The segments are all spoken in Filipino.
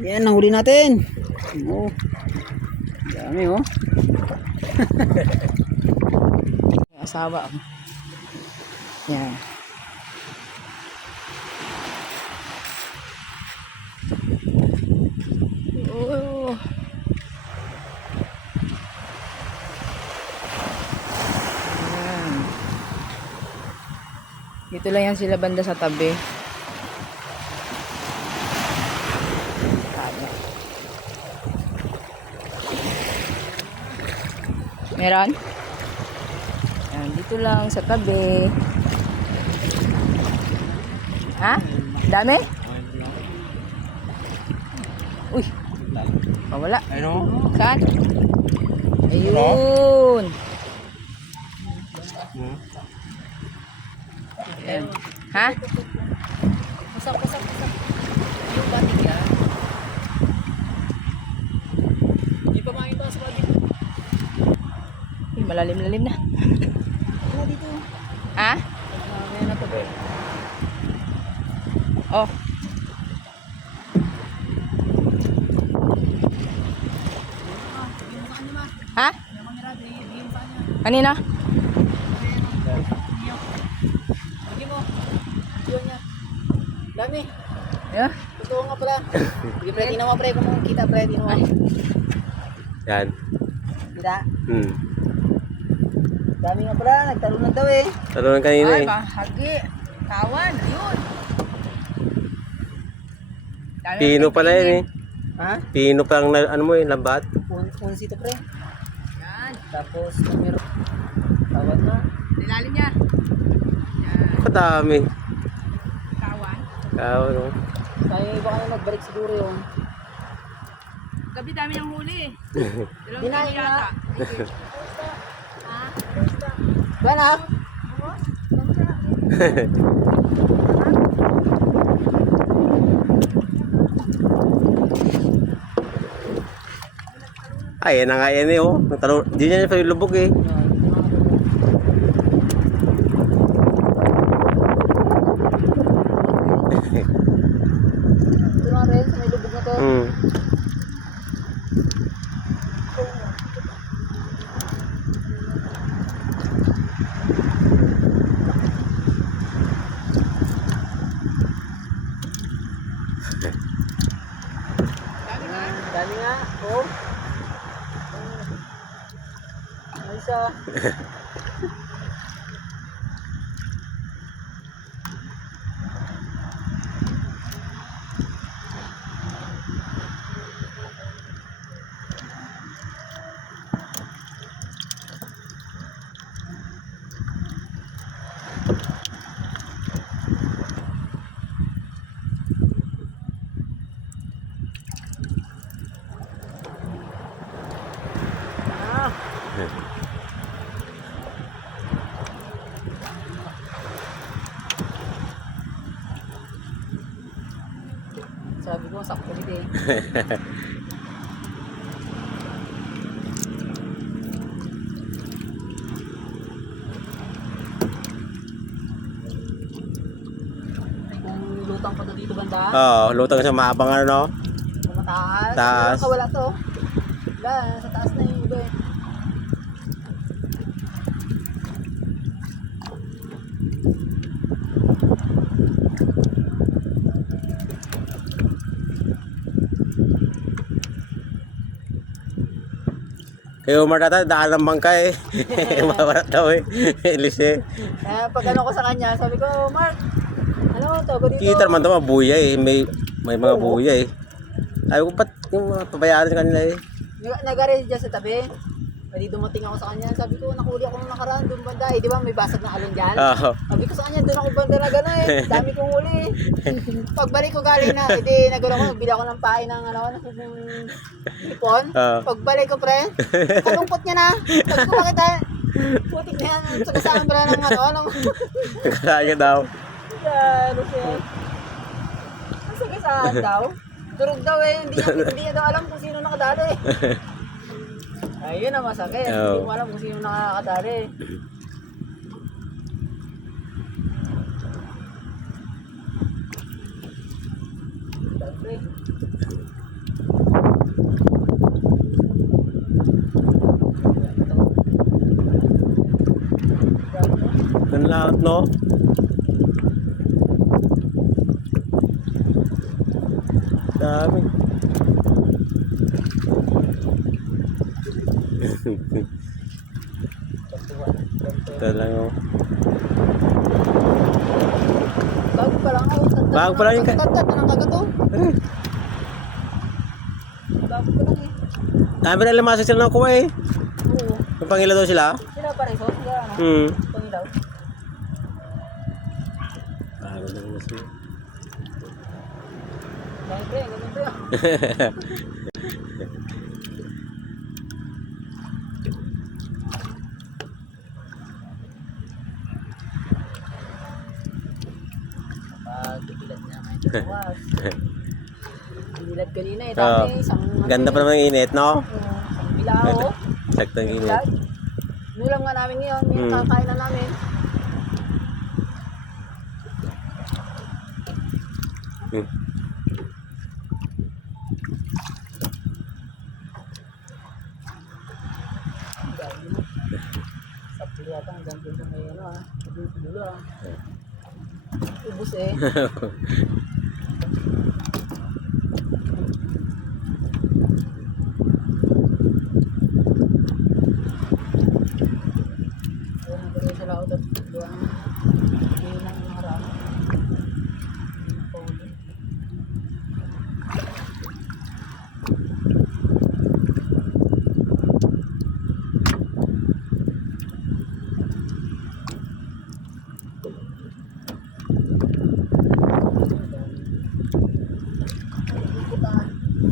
Yan, nahuli natin. Oh. Dami oh. Asawa. Yan. Oh. Yan. Dito lang yan sila banda sa tabi. Meron? Yan, dito lang sa tabi. Ha? Dami? Uy. Wala. Ano? Saan? Ayun. Ayan. Ha? Pasak. Yung batik yan. Hindi pa makita sa batik. Malalim-lalim na. Ano dito? Ha? Ngayon na to ba? Oh. Ha? Kanina? Lagi mo. Yun niya. Dami. Yeah. Totoo nga pala. Sige pre, tingnan mo pre. Kung makikita pre, tingnan mo. Yan. Kita? Dami nga pala. Nagtalunan daw eh. Talunan kanina Ay, eh. bahagi. Kawan. Ayun. Dami Pino natin pala yun eh. Ha? Pino pa lang na, ano mo eh, lambat. Unsi to pre. Yan. Tapos numero. Tawad na. Nilalim niya. Yan. Kadami. Kawan. Kao, no? Tayo iba ka na nagbalik siguro yun. Gabi dami ng huli eh. Dalawang Dinain kilo na. yata. Ba na? Ay, yan na nga yan eh, oh. Di niya pa yung lubog eh. Ito na rin, sa may lubog na to. Hmm. Dami nga. Oh. Ay, isa. Sabi ko, sakto dito eh. Kung lutang pa to dito banda, Oo, lutang sa maabang ano, no? kung mataas, Taas. wala to. Wala, sa taas na yung iba eh. Kayo Marta, daan ng bangka eh. Mawala daw eh. Elise. Kaya pag ano ko sa kanya, sabi ko, Mark, ano to, ba dito? Kita naman ito mga buya eh. May mga buya eh. Ayaw ko ba't yung mga pabayaan sa kanila eh. Nag-arrange dyan sa tabi. Pwede dumating ako sa kanya. Sabi ko, nakuli ako nung nakaraan doon banda. Eh, di ba may basag na alon dyan? Oo. Sabi ko sa kanya, doon ako banda na gano'n eh. Dami kong huli. Pagbalik ko galing na, edi nagano ko, bili ako ng pain ng ano, ng ipon. Pagbalik ko pre, kalungkot niya na. Pag kumakita, putik na yan. Sagasaan pala ng ano, ng... Kaya daw. Ano siya? Ang sagasaan daw. Durog daw eh. Hindi niya daw alam kung sino nakadali. Ayun ang masakit. Hindi mo alam kung sino nakakadali. laot, no? Dami. Ito lang, oh. Bago pa lang ako. Bago pa lang yung Tatat na ng kagato. Bago pa lang eh. Dami na lamasa sila ng kuha eh. Oo. Yung pangila daw sila. Sila pa rin. So, sila ano? Hmm. Pangilaw. Bago na rin sila. Ganun pre, ganun pre. Pagpipilat niya may tawas. Pinilad kanina eh. Dami, isang... Ganda pa naman ng init, no? Isang bilao. Saktong init. Bilad. Nulang nga namin ngayon. Yung kakain na namin. Hmm. Sa pilihan hanggang doon sa may ano ah. Dulo ah. Ubus eh. Ayun, nagkaroon sila ako doon. Doon ang harap.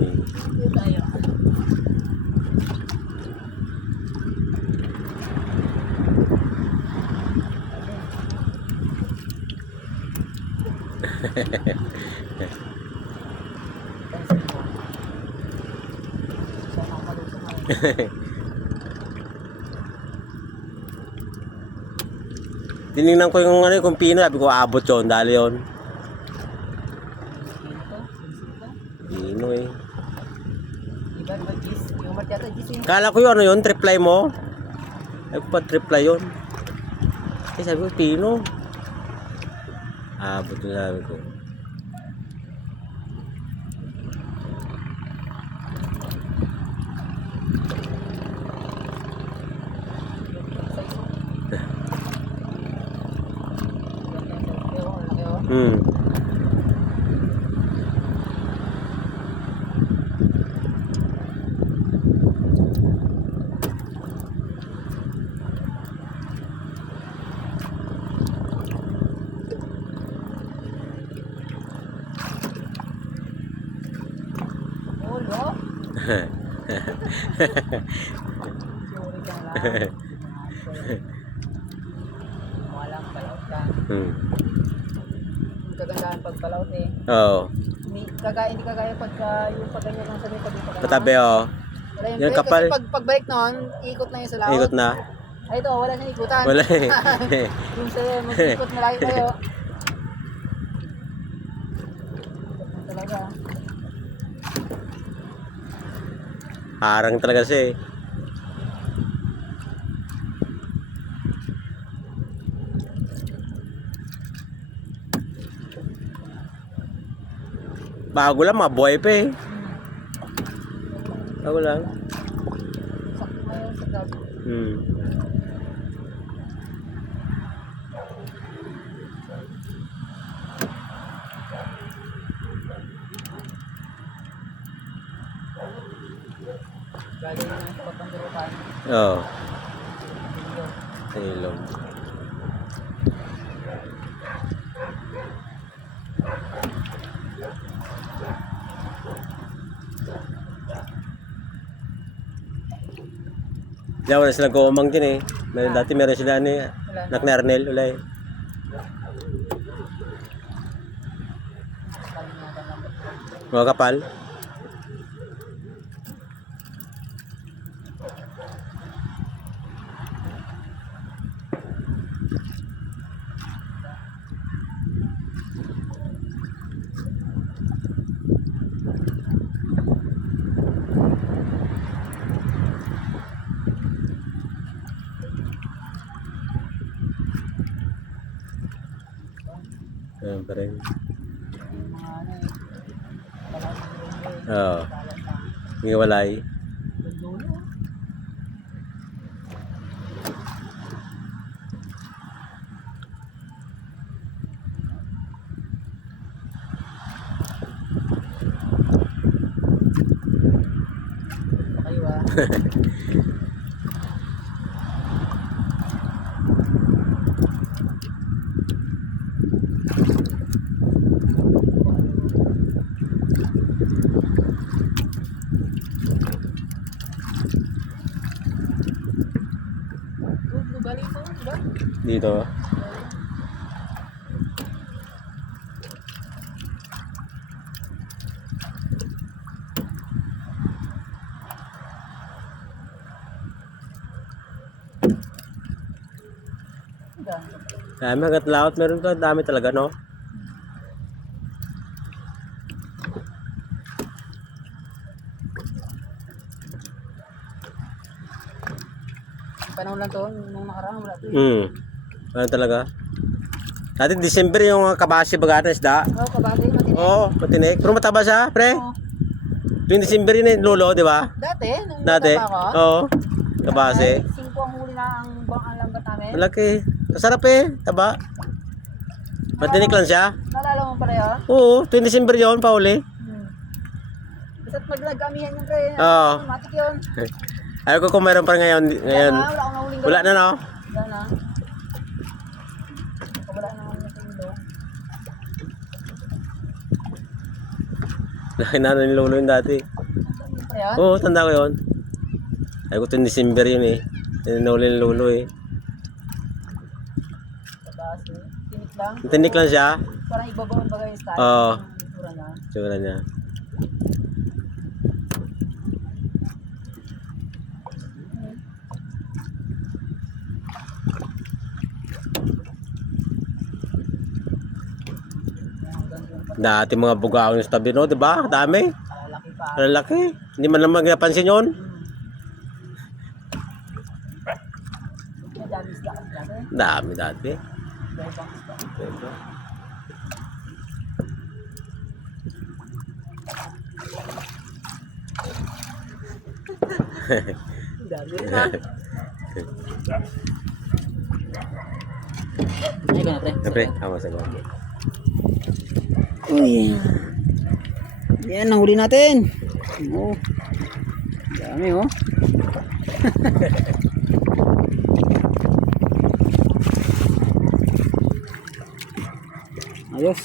Dito tayo. Tinignan ko yung ano, kung pino, sabi ko abot yun, dali yun. Pino eh. Iba ba gis? Yung martyata gis yun. Kala ko yun, ano yun, triply mo? Ay ko pa triply yun. Eh sabi ko, pino. Abot yun sabi ko. Hmm. Ulo? Sorry ka lang. Walang palaut ka. Hmm. Kagandahan pagpalaut eh. Oo. Hindi kagaya pagka yung pagganyan lang sa may tabi pa. Patabi oh. Wala yung Yung break, kapal. kasi pagbalik noon, ikot na yung sa laot. Ikot na. Ay ito, wala siyang ikutan. Wala eh. Yung sa mag-ikot malayo kayo. Talaga. Harang talaga siya eh. Bago lang, mabuhay pa eh. Bago lang. Sakto na yun sa gabi. Hmm. Galing na sa pagpandurukan. Oo. Sa ilog. Diyan, wala silang kuumang din eh. Dati meron sila ni Naknernel, ulay. Mga kapal. pa rin. Yung mga ano eh. Kalat ng lulo eh. Oo. Kalat na. May walay. Yung lulo. Kayo ah. Bali ito, diba? Dito. Dami hanggat laot. Meron ka. Dami talaga, no? Panahon lang to, nung nakaraan wala to. Ano talaga? Dati December yung kabasi baga ng isda. Oo, kabate, matinik. Oo, matinik. Pero mataba siya, pre. Oo. Yung December yun yung lolo, di ba? Dati, nung Dati. bata pa ako. Oo. Kabasi. 5 ang huli na ang bang lambat namin. Malaki. Masarap eh. Taba. Matinik lang siya. Nalala mo pala yun? Oo, 20 December yun, Pauli. Basta't maglagamihan yung pre. Oo. Matik yun. Ayaw ko kung meron pa ngayon. Ngayon. Wala akong nahuling Wala na, no? Wala na. Wala na akong nahuling. Laki na ni lolo yun dati. Pre yun? Oo, tanda ko yun. Ayaw ko 20 December yun eh. Tinuli ni lolo eh. Kabase. Tinik lang. Tinik lang siya. Parang ibabaw bagay yung style. Oo. Yung itsura na. Tsura niya. Dati mga bugaon sa tabi, no? Diba? Dami. Malalaki pa. Lalaki. Hindi man naman napansin yun. May dami isda kasi dati. Dami dati. Ibang isda. Dami rin ha. Ay, ka na pre. Siyempre, tama sa gawa. Uy. Yan, nahuli natin. Oh. Dami oh. Ayos.